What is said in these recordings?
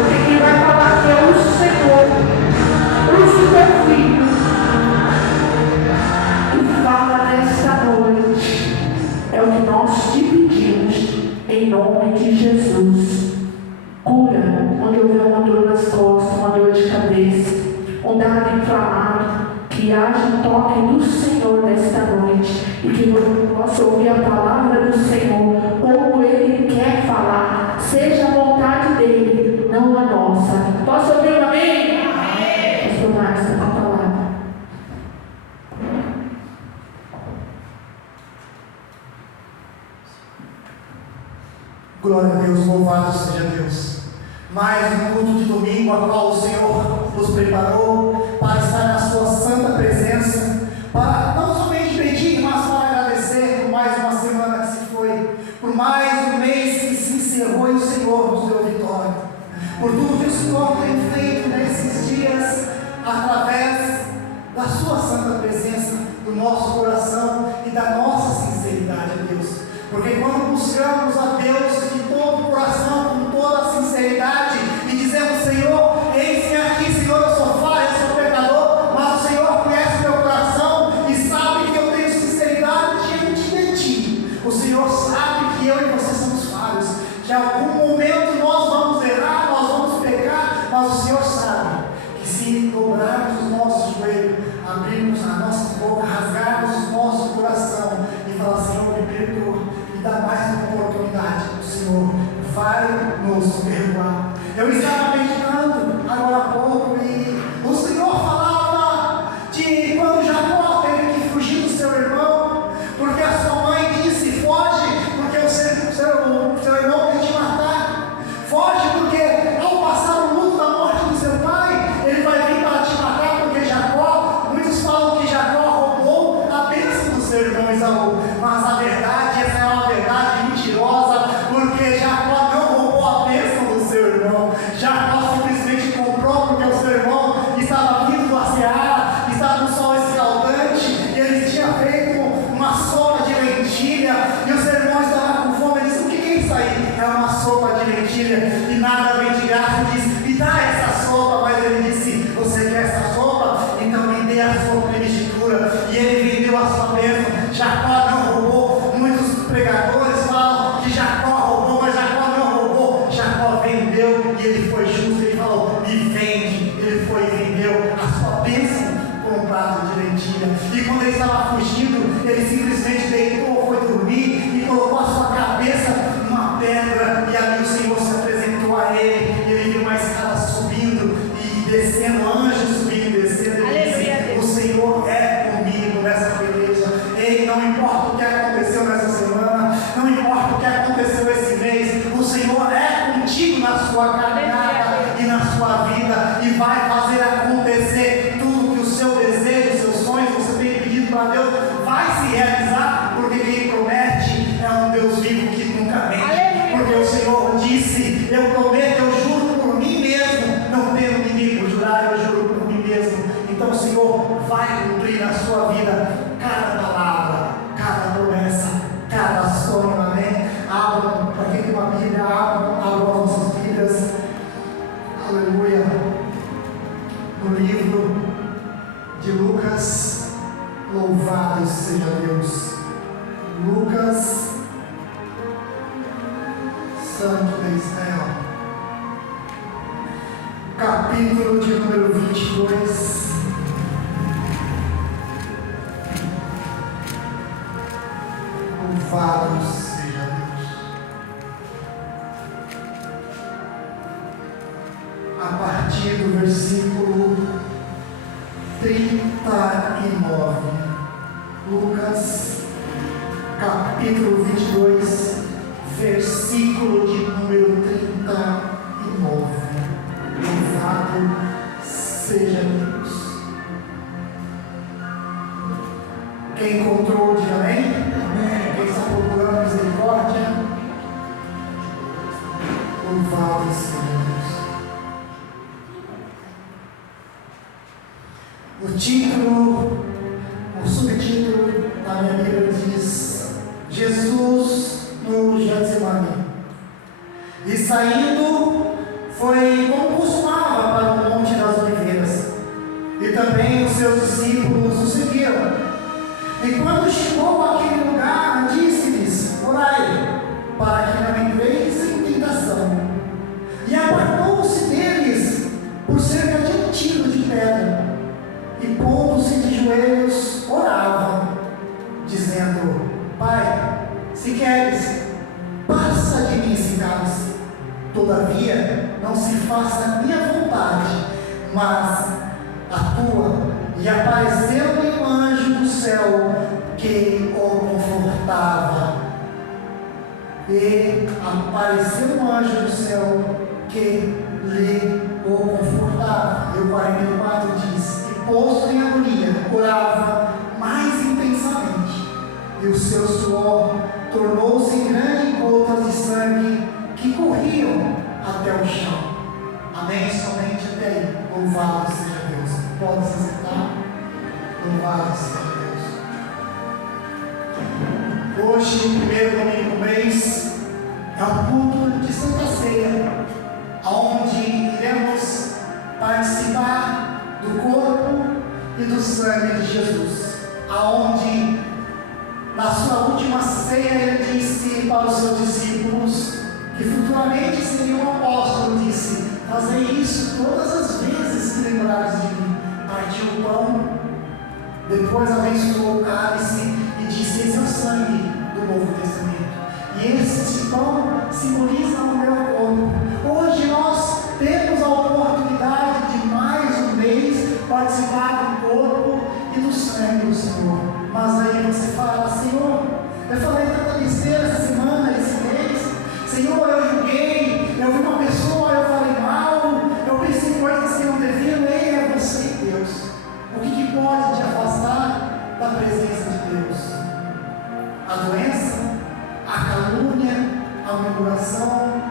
porque quem vai falar aqui é o Senhor, o seu Filho. E fala nesta noite, é o que nós te pedimos, em nome de Jesus. Cura onde houver uma dor nas costas, uma dor de cabeça, um dado inflamado, que haja um toque do Senhor nesta noite e que você possa ouvir a palavra do Senhor como Ele quer falar, seja a vontade dEle, não a nossa. Posso ouvir um amém? Amém. Pastor Márcio, com a palavra. Glória a Deus, louvado seja Deus. Mais um culto de domingo, a qual o Senhor nos preparou para estar na sua santa presença, para não somente pedir, mas para agradecer por mais uma semana que se foi, por mais um mês que se encerrou e o Senhor nos deu vitória, por tudo que o Senhor tem feito nesses dias, através da sua santa presença, do nosso coração e da nossa sinceridade a Deus. Porque quando buscamos a Deus de todo o coração, com toda a sinceridade, e dizemos: Senhor, eis-me aqui, Senhor, eu sou falho, eu sou pecador, mas o Senhor conhece o meu coração e sabe que eu tenho sinceridade diante de Ti. O Senhor sabe que eu e você somos falhos, que em algum momento nós vamos errar, nós vamos pecar, mas o Senhor sabe que se dobrarmos os nossos joelhos, abrirmos a nossa boca, rasgarmos o nosso coração e falar: Senhor, me perdoa, e dá mais uma oportunidade, o Senhor vai nos perdoar. Eu estava meditando agora há pouco e o Senhor falava de quando Jacó teve que fugir do seu irmão, porque a sua mãe disse: foge, porque o seu irmão quer te matar. Foge, porque ao passar o luto da morte do seu pai, ele vai vir para te matar, porque Jacó, muitos falam que Jacó roubou a bênção do seu irmão Esaú, mas a verdade, essa é uma verdade mentirosa, porque Jacó não roubou a bênção do seu irmão. Jacó simplesmente comprou, porque o seu irmão estava vindo do Seara, estava no sol escaldante, e ele tinha feito uma sopa de lentilha, e o seu irmão estava com fome. Ele disse: o que é isso aí? É uma sopa de lentilha, e nada vem de graça. Ele disse: me dá essa sopa. Mas ele disse: você quer essa sopa? Então me dê a sua primogenitura. E ele vendeu a sua bênção. Jacó não roubou. Muitos pregadores falam que Jacó roubou, mas Jacó não roubou. Jacó vendeu, e ele foi justo. Ele falou: me vende. Ele foi e vendeu a sua bênção por um prato de lentilha. E quando ele estava fugindo, ele simplesmente deitou, foi dormir e colocou a sua cabeça numa pedra, e ali o Senhor se apresentou a ele. Ele viu uma escada subindo e descendo, anjos subindo e descendo. Ele disse: o Senhor é comigo nessa peleja. Ei, não importa o que aconteceu nessa semana, não importa o que aconteceu esse mês, o Senhor é contigo na sua caminhada e na sua vida, e vai fazer acontecer tudo que o seu desejo, os seus sonhos, você tem pedido para Deus, vai se realizar, porque quem promete é um Deus vivo que nunca mente. Porque o Senhor disse: eu prometo, eu juro por mim mesmo, não tenho ninguém por jurar, eu juro por mim mesmo. Então o Senhor vai cumprir na sua vida cada palavra, cada promessa, cada sonho. Amém? Abram, para quem tem uma Bíblia, abram as nossas Bíblias. Aleluia. No livro de Lucas, louvado seja Deus. Lucas, Santo de Israel, capítulo de número 22. Louvado seja Deus. A partir do versículo 39. Lucas, capítulo 22, versículo de número 39. Louvado seja Deus. Quem encontrou, diga amém. Quem está procurando misericórdia, louvado seja Deus. O título, o subtítulo da minha Bíblia diz: Jesus no Getsemane. E saindo, foi Todavia, não se faça a minha vontade, mas a tua. E apareceu-lhe um anjo do céu que o confortava. E apareceu um anjo do céu que lhe o confortava. E o 44 diz: e posto em agonia, orava mais intensamente, e o seu suor tornou-se em grandes gotas de sangue que corriam até o chão. Amém? Somente até aí. Louvado seja Deus. Pode se sentar. Louvado seja Deus. Hoje, o primeiro domingo do mês, é um culto de Santa Ceia, onde iremos participar do corpo e do sangue de Jesus, aonde na sua última ceia ele disse para os seus discípulos, que futuramente seria um apóstolo, disse: fazei isso todas as vezes que lembrares de mim. Partiu o pão, depois abençoou o cálice e disse: esse é o sangue do Novo Testamento, e esse pão simboliza o meu corpo. Hoje nós temos a oportunidade de mais um mês participar do corpo e do sangue do Senhor. Mas aí você fala: Senhor, eu falei tanta besteira essa semana, esse mês. Senhor, eu julguei, eu vi uma pessoa, eu falei mal, eu pensei em coisas que não deviam. Ei, é você e Deus. O que pode te afastar da presença de Deus? A doença, a calúnia, a murmuração,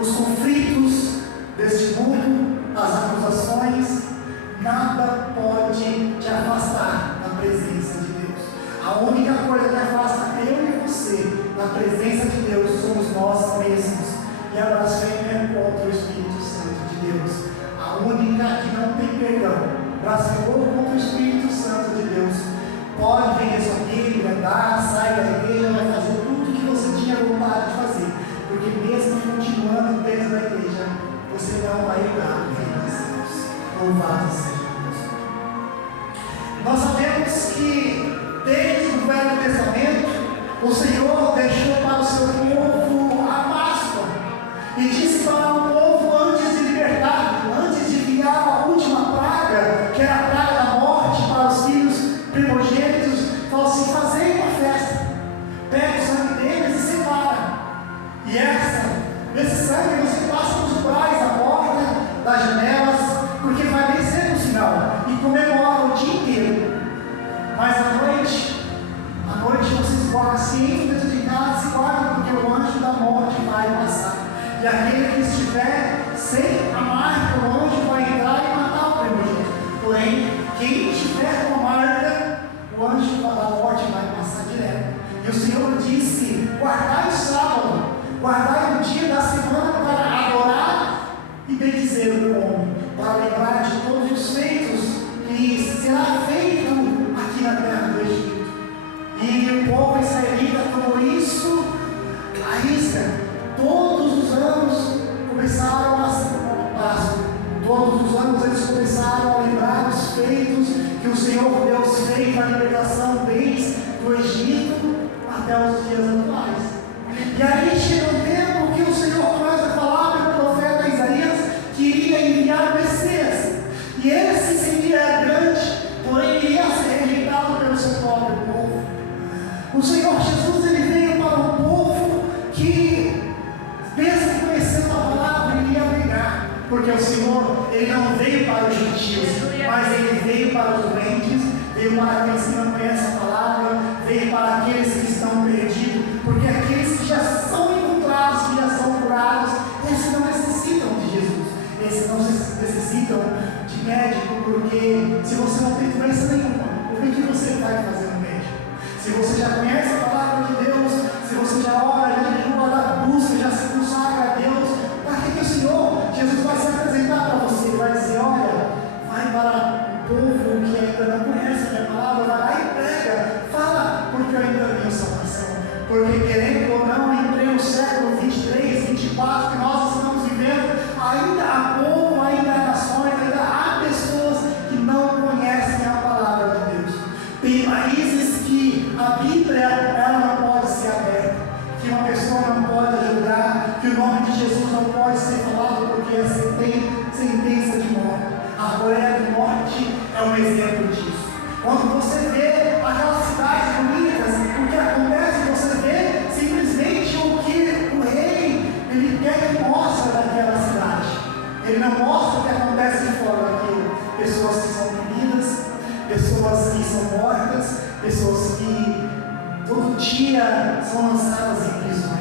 os conflitos deste mundo, as acusações. Nada pode te afastar da presença de Deus. A única coisa que afasta eu e você da presença de Deus somos nós mesmos. E a blasfêmia contra o Espírito Santo de Deus. A única que não tem perdão, blasfemou contra o Espírito Santo de Deus. Pode vender sua Bíblia, dar, sai da igreja, vai fazer tudo o que você tinha vontade de fazer. Porque mesmo continuando dentro da igreja, você não vai entrar no reino dos céus. Louvado seja Deus. Nós sabemos que desde o Velho Testamento, o Senhor deixou para o seu povo a Páscoa e disse para o povo, antes de libertar, antes de enviar a última praga, que era a praga da morte para os filhos primogênitos, falou assim: fazei uma festa, pega o sangue deles e separa. E esse sangue você passa nos umbrais, a porta, das janelas, porque vai vencer no sinal e comemora o dia inteiro. Mas à noite vocês guardam, se entram dentro de casa, se guardam, porque o anjo da morte vai passar. E aquele que estiver sem a marca, o anjo vai entrar e matar o primogênito. Porém, quem estiver com a marca, o anjo da morte vai passar direto. E o Senhor disse: guardai o sábado, guardai o dia da semana para adorar e bendizer o homem, para lembrar de todos os feitos que será feito aqui na terra do Egito. E o povo israelita tomou isso à risca. Todos os anos começaram a Páscoa. Todos os anos eles começaram a lembrar dos feitos que o Senhor Deus fez na libertação desde o Egito até os dias atuais. E aí chega um tempo que o Senhor começa a falar pelo profeta Isaías que iria enviar o Messias. E esse seria grande, porém iria ser rejeitado pelo seu próprio povo. O Senhor Jesus, ele veio para um povo que, mesmo conhecendo a palavra, ele ia negar. Porque o Senhor, ele não veio para os gentios, mas ele veio para os doentes, veio para aqueles que não conhecem a palavra, veio para aqueles que estão perdidos, porque aqueles que já são encontrados, que já são curados, esses não necessitam de Jesus, esses não necessitam de médico, porque se você não tem doença nenhuma, o que você vai fazer no médico? Se você já conhece a palavra de Deus, se você já ora, já jejua, já busca, já se consagra a Deus, para que o Senhor, Jesus vai se apresentar para você, vai dizer: olha, vai para o povo que ainda não conhece a minha palavra, vai lá e prega, fala, porque eu ainda tenho salvação. Porque querendo ou não, em no século 23, 24 que nós estamos vivendo, ainda há povo, ainda há nações, ainda há pessoas que não conhecem a palavra de Deus. Tem países que a Bíblia ela não pode ser aberta, que uma pessoa não mostra o que acontece fora daquilo. Pessoas que são punidas, pessoas que são mortas, pessoas que todo dia são lançadas em prisões.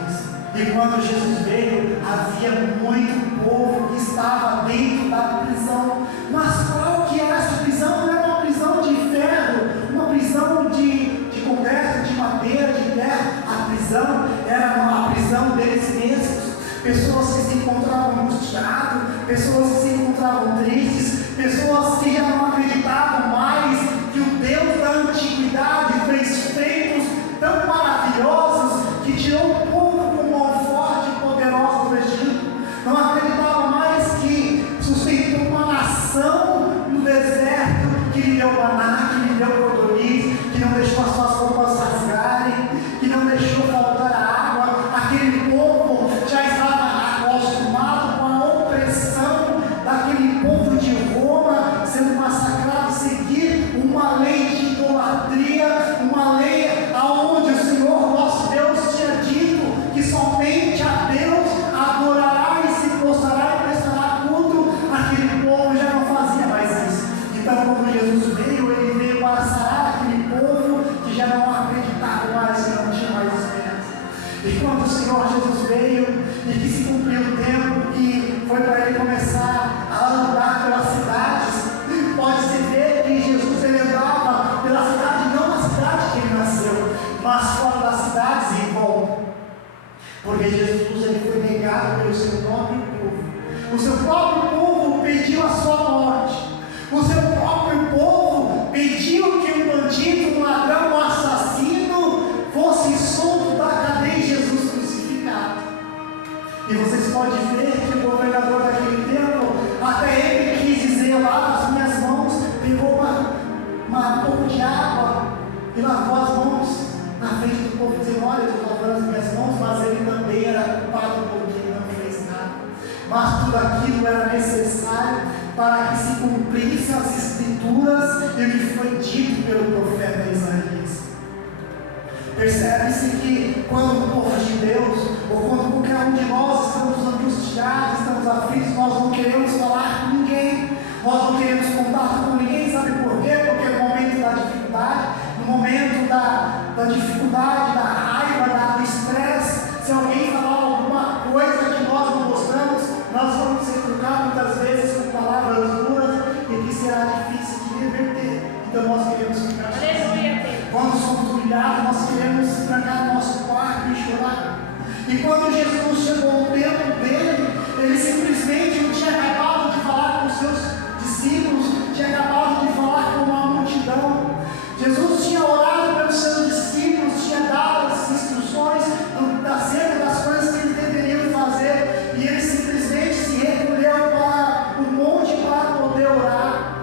E quando Jesus veio, havia muito povo que estava dentro da prisão. Mas qual que era essa prisão? Não era uma prisão de ferro, uma prisão de concreto, de madeira, de terra. A prisão era uma prisão deles mesmos. Pessoas que se encontravam angustiadas, pessoas que se encontravam tristes, pessoas que já não acreditavam mais que o Deus da antiguidade fez feitos tão maravilhosos que tirou o povo com mão forte e poderosa do Egito. Não acreditavam mais que sustentou uma nação no deserto, que lhe deu maná, que lhe deu cordoniz, que não deixou as suas roupas rasgarem, que não deixou faltar a água. Aquele povo já estava acostumado com a opressão daquele povo de Roma, sendo massacrado, seguir uma lei de idolatria, uma lei aonde o Senhor nosso Deus tinha dito que somente a Deus adorará e se prostrará e prestará culto. Aquele povo já não fazia mais isso. Então, quando Jesus veio, ele veio para sarar aquele povo que já não acreditava mais, que não tinha mais esperança. E quando o Senhor Jesus veio e que se cumpriu o tempo e foi para ele começar a andar pelas cidades, pode-se ver que Jesus ele andava pela cidade, não na cidade que ele nasceu, mas fora das cidades e em volta. Porque Jesus ele foi negado pelo seu próprio povo. O seu próprio povo pediu a sua morte. O seu próprio povo pediu que um bandido, um ladrão, um assassino fosse solto da cadeia e Jesus crucificado. E vocês podem ver que o governador daquele tempo, até ele quis dizer: lava as minhas mãos, pegou um pouco de água e lavou as mãos na frente do povo, dizendo: olha, eu estou lavando as minhas mãos, mas ele também era culpado porque ele não fez nada. Mas tudo aquilo era necessário para que se cumprissem as Escrituras e o que foi dito pelo profeta Isaías. Percebe-se que quando o povo de Deus, ou quando qualquer um de nós estamos angustiados, estamos aflitos, nós não queremos falar com ninguém, nós não queremos contato com ninguém. Sabe por quê? Porque no momento da dificuldade, no momento da dificuldade, da raiva, do estresse, se alguém falar alguma coisa que nós não gostamos, nós vamos ser trucados muitas vezes com palavras duras e que será difícil de reverter. Então nós queremos ficar sozinhos. Quando somos humilhados, nós queremos trancar no nosso quarto e chorar. E quando Jesus chegou ao tempo dele, ele simplesmente não tinha acabado de falar com os seus discípulos, tinha acabado de falar com uma multidão. Jesus tinha orado pelos seus discípulos, tinha dado as instruções acerca das coisas que eles deveriam fazer, e ele simplesmente se recolheu para o monte para poder orar,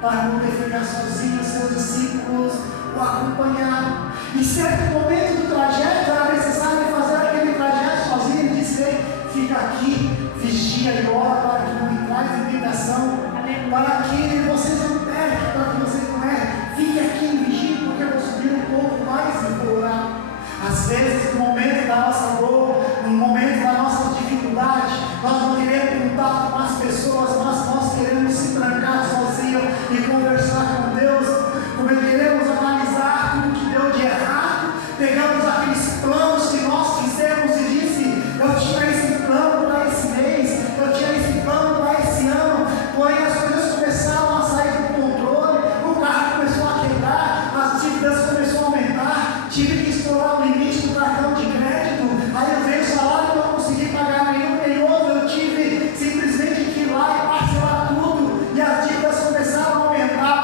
para poder ficar sozinho. Seus discípulos o acompanharam. Em certo momento do trajeto era necessário fazer aquele trajeto sozinho. Ele disse: fica aqui, vigia e ora para que não entrais em tentação, para que vocês não percam, para que vocês não errem. Fique aqui e vigie, porque eu vou subir um pouco mais e vou orar. Às vezes, no momento da nossa dor, no momento da nossa dificuldade, nós não queremos contato com as pessoas, mas nós queremos se trancar sozinhos e conversar com Deus. Como queremos analisar tudo que deu de errado, pegamos aqueles planos que nós fizemos e disse: eu tinha esse plano para esse mês, eu tinha esse plano para esse ano, porém as coisas começaram a sair do controle, o carro começou a quebrar, as dívidas começaram a aumentar, tive que estourar o limite do cartão de crédito, aí eu veio o salário e não consegui pagar nenhum outro, eu tive simplesmente que ir lá e parcelar tudo, e as dívidas começaram a aumentar.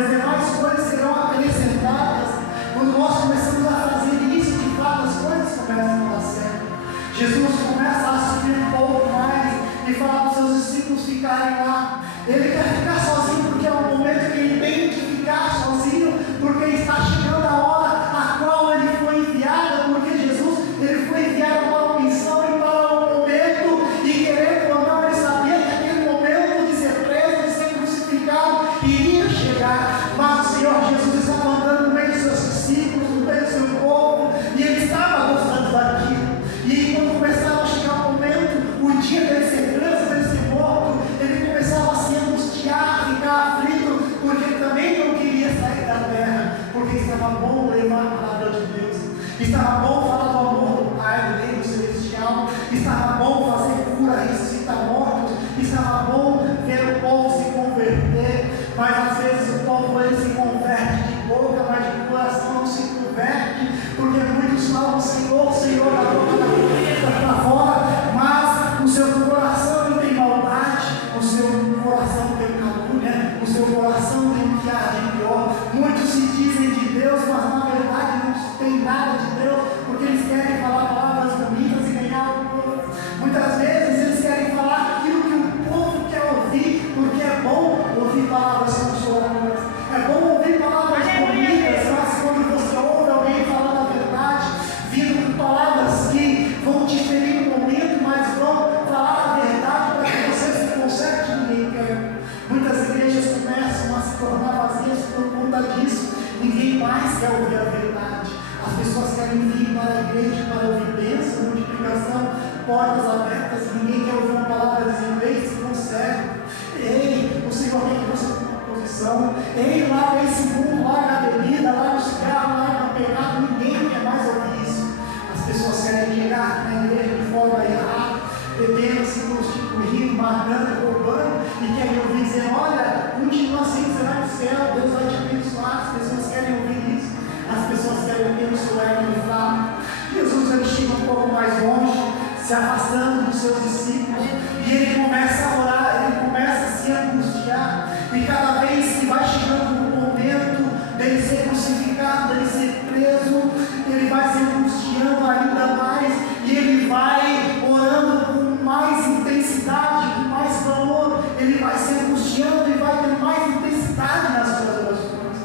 as demais coisas serão acrescentadas. Quando nós começamos a fazer isso, de fato as coisas começam a dar certo. Jesus começa a assumir um pouco mais e falar para os seus discípulos ficarem lá. Ele quer ficar sozinho porque é um momento que ele tem que ficar sozinho, porque está chegando a hora a qual ele foi enviado, porque Jesus ele foi enviado para uma missão e para um momento, e querendo ou não, ele sabia que aquele momento de ser preso, de ser crucificado, iria chegar. Mas o Senhor Jesus estava andando no meio dos seus discípulos, no meio do seu povo, e ele estava gostando daquilo. E quando começava a chegar o momento, o dia dele ser preso, dele ser morto, ele começava a se angustiar, a ficar aflito, porque ele também não queria sair da terra, porque estava bom levar a palavra de Deus, estava bom falar do amor do Pai, do reino celestial, estava bom fazer cura, ressuscitar mortos, estava bom ver o povo se converter. Mas às vezes o povo ele se converte de boca, mas de coração não se converte, porque muitos falam Senhor, Senhor, da boca da boca para fora, mas no seu coração não tem maldade, no seu coração não tem calúnia, no seu coração tem o que há de pior. Muitos se dizem de Deus, mas na verdade não tem nada de Deus, porque eles querem falar palavras bonitas e ganhar o povo. Muitas vezes eles querem falar aquilo que o povo quer ouvir, porque é bom ouvir palavras consoladoras, é bom ouvir palavras bonitas, mas quando você ouve alguém falar da verdade, vindo com palavras que vão te ferir no momento, mas vão falar a verdade para que você se conserte, ninguém quer. Muitas igrejas começam a se tornar vazias por conta disso, ninguém mais quer ouvir a verdade. As pessoas querem vir para a igreja para ouvir bênção, multiplicação, portas abertas, ninguém quer ouvir uma palavra dizendo, ei, se conserta, ei, o Senhor tem que você ter uma posição, ei, larga esse mundo, larga a bebida, larga o cigarro, larga o pecado, ninguém quer mais ouvir isso. As pessoas querem chegar na igreja de forma errada, bebendo, se prostituindo, matando, roubando, e querem ouvir dizendo, olha, continua assim, você vai no céu, Deus vai te abençoar. As pessoas querem ouvir isso, as pessoas querem ouvir o seu ego de fato. Jesus ele chega um pouco mais longe, se afastando dos seus discípulos, e ele começa a orar, ele começa a se angustiar, e cada vez que vai chegando no momento dele ser crucificado, dele ser preso, ele vai se angustiando ainda mais, e ele vai orando com mais intensidade, com mais valor, ele vai se angustiando e vai ter mais intensidade nas suas orações.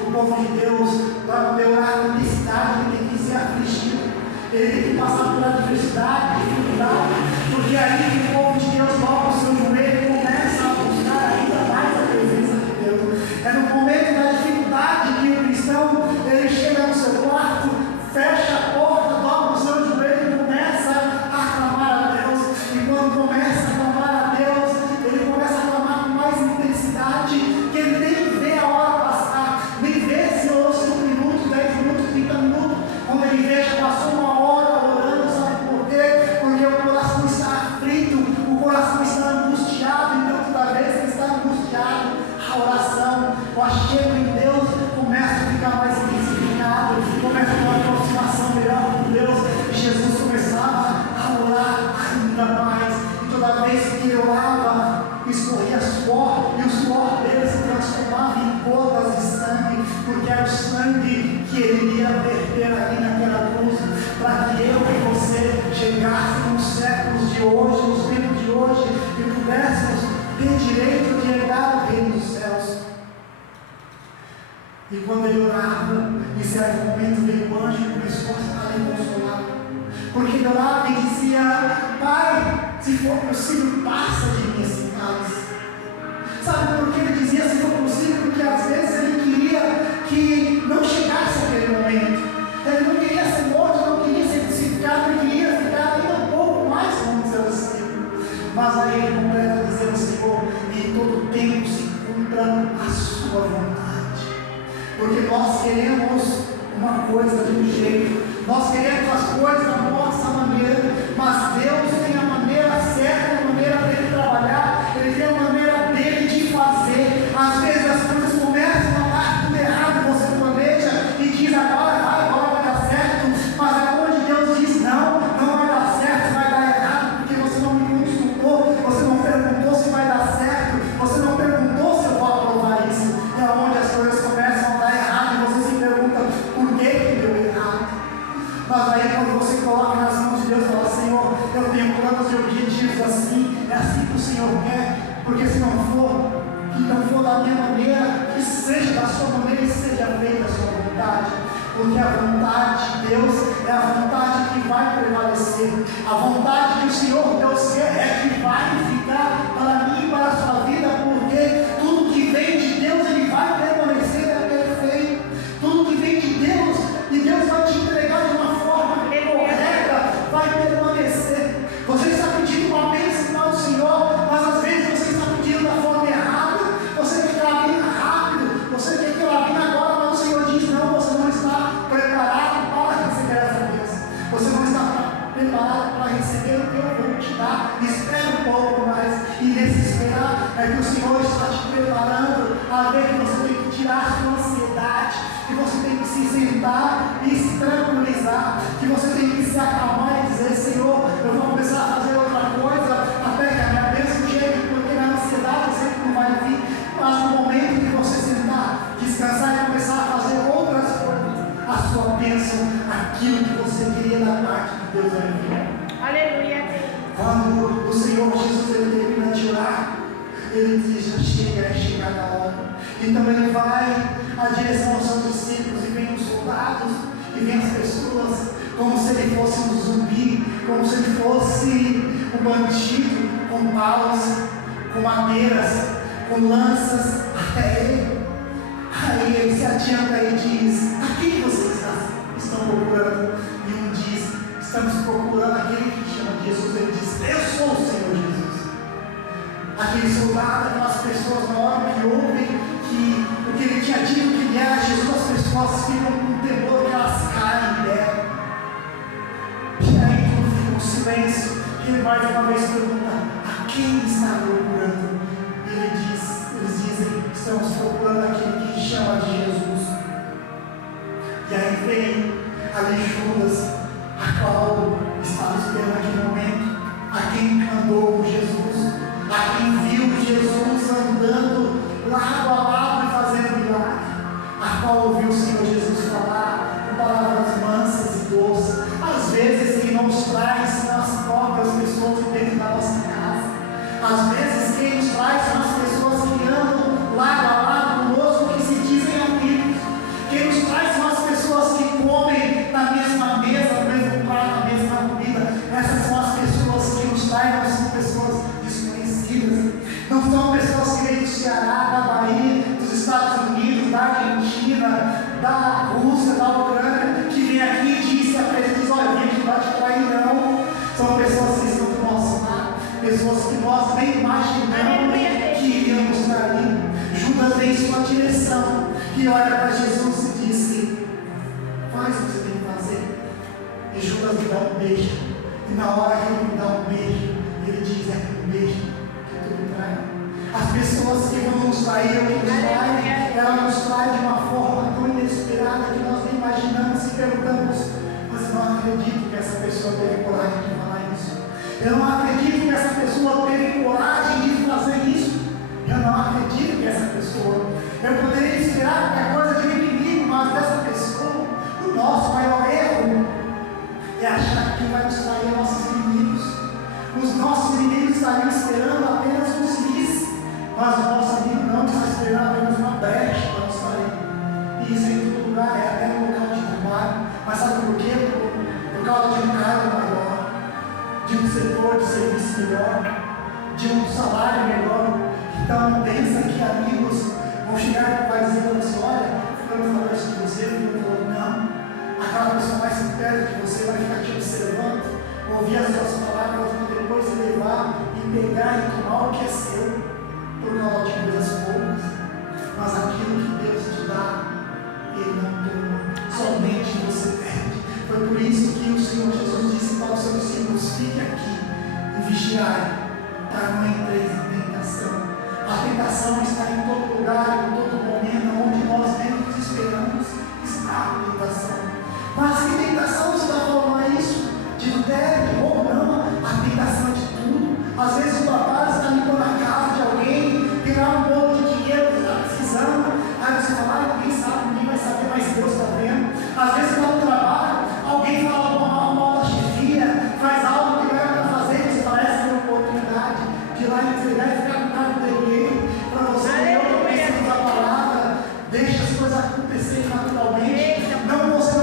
O povo de Deus, para poder orar com intensidade, ele tem que ser afligido, ele tem que passar por adversidade, dificuldade, porque aí que o povo de Deus dobra o seu joelho e começa a buscar ainda mais a presença de Deus. É no momento da dificuldade que o cristão ele chega no seu quarto, fecha a porta, dobra o seu joelho e começa a clamar a Deus. E quando começa a clamar a Deus, ele começa a clamar com mais intensidade, que ele nem vê a hora passar, nem vê se orou 5 minutos, 10 minutos, 30 minutos, quando ele vê já passou uma hora orando, sabe por quê? Porque o coração está aflito, o coração está angustiado, então toda vez que está angustiado, a oração, o achego em Deus começa a ficar mais intensificado, começa a ter uma aproximação melhor com Deus, e Jesus começava a orar ainda mais, e toda vez que ele orava, escorria suor, e o suor dele se transformava em gotas de sangue, porque era o sangue que ele ia verter ali naquela cruz, para que eu e você chegássemos nos séculos de hoje, nos tempos de hoje, e pudéssemos ter direito de herdar o reino dos céus. E quando ele orava, em certo momento veio o anjo e começou a estar consolado, porque ele orava e dizia, Pai, se for possível, passa de mim esse cálice. Sabe por que ele dizia se for possível? Porque às vezes ele queria que não chegasse aquele momento. Ele não queria ser morto, não queria ser crucificado, ele queria ficar ainda um pouco mais como seu discípulo. Mas aí ele completa dizendo, Senhor, em todo tempo se cumpra a sua vontade. Porque nós queremos uma coisa de um jeito, nós queremos as coisas da nossa maneira, mas Deus tem a maneira certa, a maneira dele trabalhar, ele tem a maneira dele de fazer. Às vezes as coisas começam a dar tudo errado, você planeja e diz agora vai dar certo, mas é onde Deus diz não vai dar certo, vai dar errado, porque você não me consultou, você não perguntou se vai dar certo, você não perguntou se eu vou aprovar isso. É onde as coisas porque a vontade de Deus é a vontade que vai prevalecer. A vontade que o Senhor Deus quer é que vai ficar para mim e para a sua vida, porque tudo que vem de Deus, Ele vai permanecer, é perfeito. Tudo que vem de Deus, e Deus vai te entregar de uma forma correta, vai permanecer. Você está pedindo uma bênção ao Senhor, mas às vezes você está pedindo da forma errada. Você quer que ela venha rápido, você quer que ela venha agora, mas o Senhor diz: não, você não está preparado para receber essa bênção. Você não está preparado para receber o que eu vou te dar. Espera um pouco mais. E nesse esperar é que o Senhor está te preparando a ver que você tem que tirar a sua ansiedade, que você tem que se sentar e se tranquilizar, que você tem que se acalmar e dizer: Senhor, eu vou começar a fazer outra coisa até que a minha bênção chegue, porque na ansiedade eu sei que não vai vir. Mas no momento que você sentar, descansar e começar a fazer outras coisas, a sua bênção, aquilo que você queria da parte de Deus vai vir. Aleluia. Quando o Senhor Jesus ele termina de orar, ele diz: já chega, é chegada a hora. Então ele vai à direção aos seus discípulos, e vem os soldados, e vem as pessoas, como se ele fosse um zumbi, como se ele fosse um bandido, com paus, com madeiras, com lanças, até ele. Aí ele se adianta e diz: a quem vocês estão procurando? E um diz: estamos procurando aquele que chama Jesus. Ele diz: eu sou o Senhor Jesus. Aquele soldado, aquelas pessoas, na hora que ouvem que o que ele tinha dito que ele era Jesus, as pessoas ficam com temor, que elas caem dela. E aí tudo fica um silêncio. E ele mais uma vez pergunta: a quem está procurando? E eles dizem: estamos procurando aquele que chama de Jesus. E aí vem ali Judas, a qual estava esperando aquele momento, a quem mandou Jesus, a quem viu Jesus andando lado a lado e fazendo milagre, a qual ouviu o Senhor Jesus falar com palavras mansas e doces. Às vezes quem nos traz são as próprias pessoas dentro da nossa casa. Às vezes quem nos traz são as pessoas que andam lado a lado conosco, que se dizem amigos. Quem nos traz são as pessoas que comem na mesma mesa, no mesmo prato, na mesma comida. Essas são as pessoas que nos trazem, não são pessoas desconhecidas. Não são pessoas que vêm do Ceará, da Bahia, dos Estados Unidos, da Argentina, da Rússia, da Ucrânia, que vem aqui e diz a gente diz: olha, vem aqui para te trair, não. São pessoas que estão do nosso lado, pessoas que nós nem imaginamos que iríamos trair. Judas vem em sua direção e olha para Jesus e disse: faz o que você tem que fazer. E Judas lhe dá um beijo. E na hora que ele me dá um beijo, ele diz: é um beijo que tu me trai. As pessoas que vão nos trair, ou que nos traem, ela nos trai de uma forma tão inesperada que nós nem imaginamos e perguntamos: mas eu não acredito que essa pessoa teve coragem de falar isso. Eu não acredito que essa pessoa teve coragem de fazer isso. Eu não acredito que essa pessoa. Eu poderia esperar qualquer coisa de um inimigo, mas dessa pessoa, o nosso maior erro é achar que vai nos trair nossos inimigos. Os nossos inimigos estariam esperando apenas um deslize, mas o nosso amigo não está esperando apenas uma brecha para nos trair. E isso em todo lugar, é até no local de trabalho. Mas sabe por quê? Por causa de um cargo maior, de um setor de serviço melhor, de um salário melhor. Então pensa que amigos vão chegar e vai dizer para você: olha, fulano falou isso de você, fulano falou não. Aquela pessoa mais perto de você vai ficar te observando, ouvir as suas palavras, e depois levar e pegar e tomar o que é seu, por causa de coisas poucas. Mas aquilo que Deus te dá, Ele não toma, somente você perde. Foi por isso que o Senhor Jesus disse para os seus discípulos: fique aqui e vigiai, para não entreis em tentação. A tentação está em todo lugar, em todo momento, onde nós menos esperamos, está a tentação. Mas que tentação você está falando? É isso? De tédio ou não? A tentação é de tudo. Às vezes o papai está limpando a casa de alguém, tem lá um pouco de dinheiro que está precisando. Aí você fala: ninguém sabe, ninguém vai saber, mas Deus está vendo. Às vezes está no trabalho, alguém fala mal da chefia, faz algo que não era para fazer, você parece ter uma oportunidade de ir lá entregar e ficar com cargo de alguém, para você não precisar da palavra, deixa as coisas acontecerem naturalmente. Não, você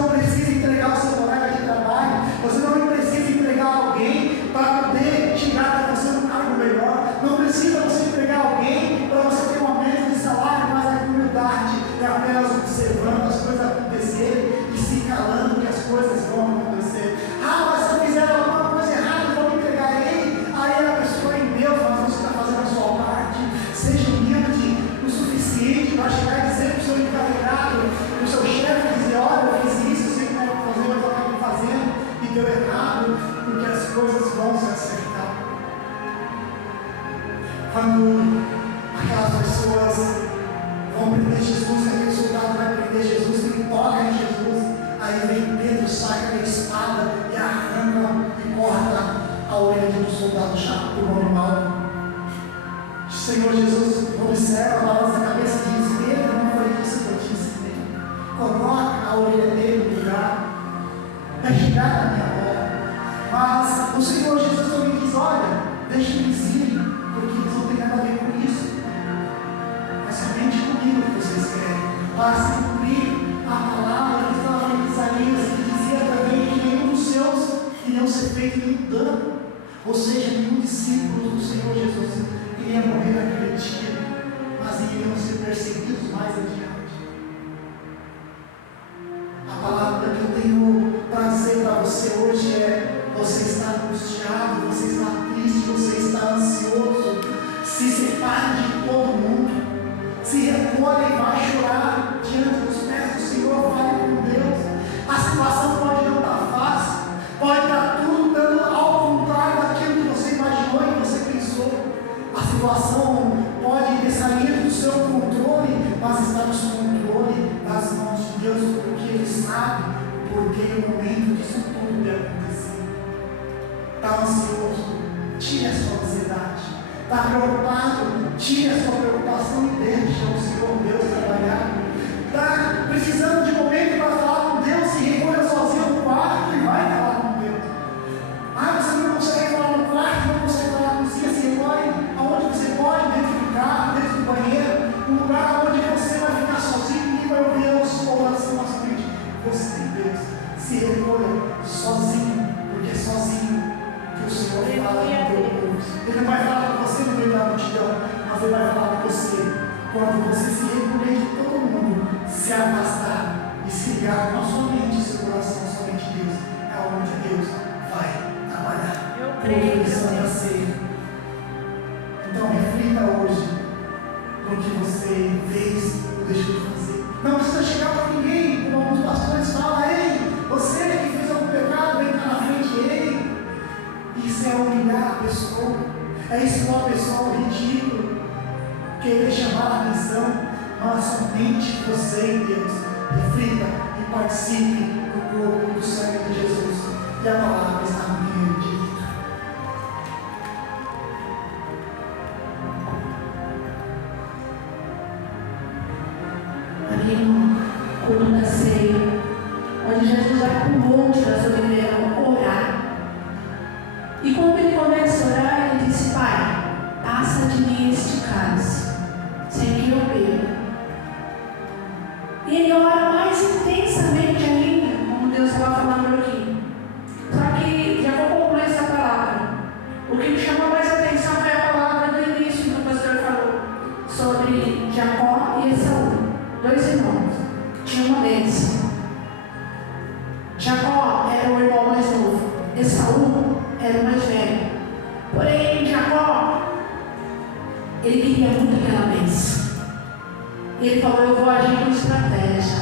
pessoas vão prender Jesus, aquele soldado vai prender Jesus, ele toca em Jesus, aí vem Pedro, saca a espada e arranca e corta a orelha do soldado já por normal. Senhor Jesus, observa, balança a cabeça e diz: Pedro, não foi isso que eu te ensinei. Coloca a orelha dele no lugar, é chegar na minha volta. Mas o Senhor Jesus também diz: olha, deixa eles irem, porque eles não têm nada a ver com isso. É somente comigo que vocês querem, para se cumprir a palavra que estava em Isaías, que dizia também que nenhum dos seus iriam ser feito nenhum dano, ou seja, nenhum discípulo do Senhor Jesus iria morrer naquele dia, mas iriam ser perseguidos mais adiante. A palavra que eu tenho para dizer para você hoje é: você está angustiado, você está triste, você está ansioso, se separe de todo mundo, se recolhe e vai chorar diante dos pés do Senhor, fale com Deus. A situação pode não estar fácil, pode estar tudo dando ao contrário daquilo que você imaginou e que você pensou. A situação pode ter saído do seu controle, mas está no seu controle, nas mãos de Deus, porque Ele sabe porque o momento disso tudo deve acontecer. Está ansioso? Tire a sua ansiedade. Está preocupado? Tire a sua preocupação e deixa o Senhor Deus trabalhar. Está precisando de momento para falar com Deus? Se recolha sozinho no quarto e vai falar com Deus. Ah, você não consegue falar no quarto, não consegue falar na cozinha, se recolhe aonde você pode, dentro do carro, dentro do banheiro, um lugar onde você vai ficar sozinho e ninguém vai ouvir a sua oração na sua mente. Você, Deus, se recolha sozinho, porque é sozinho que o Senhor fala com o teu povo. Ele não vai falar com você no meio da multidão, mas Ele vai falar com você quando você se recolher de todo mundo, se afastar e se ligar com a sua mente, seu coração, somente Deus. É onde Deus vai trabalhar. Compreensão da ceia. Então reflita hoje no que você fez ou deixou de fazer. Não precisa chegar para ninguém, como alguns pastores falam: ei, você que fez algum pecado, vem cá na frente. Ei, isso é humilhar a pessoa, é expor a pessoa ao ridículo, querer chamar a atenção, mas somente você e Deus. Reflita e participe do corpo do sangue de Jesus. E a palavra está no primeiro dia. Ali no culto da ceia, onde Jesus vai para o monte das oliveiras orar. E quando ele começa a orar, ele disse: Pai, passa de mim este cálice, sem que eu beba. E ele ora mais intensamente ainda, como Deus estava falando aqui. Só que já vou concluir essa palavra. O que me chamou mais atenção foi a palavra do início que o pastor falou sobre Jacó e Esaú, dois irmãos. Tinha uma bênção. Jacó era o irmão mais novo, Esaú era o mais velho. Porém, Jacó, ele queria muito aquela bênção. Ele falou: eu vou agir com estratégia.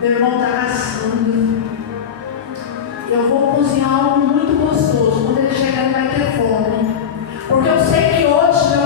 Meu irmão está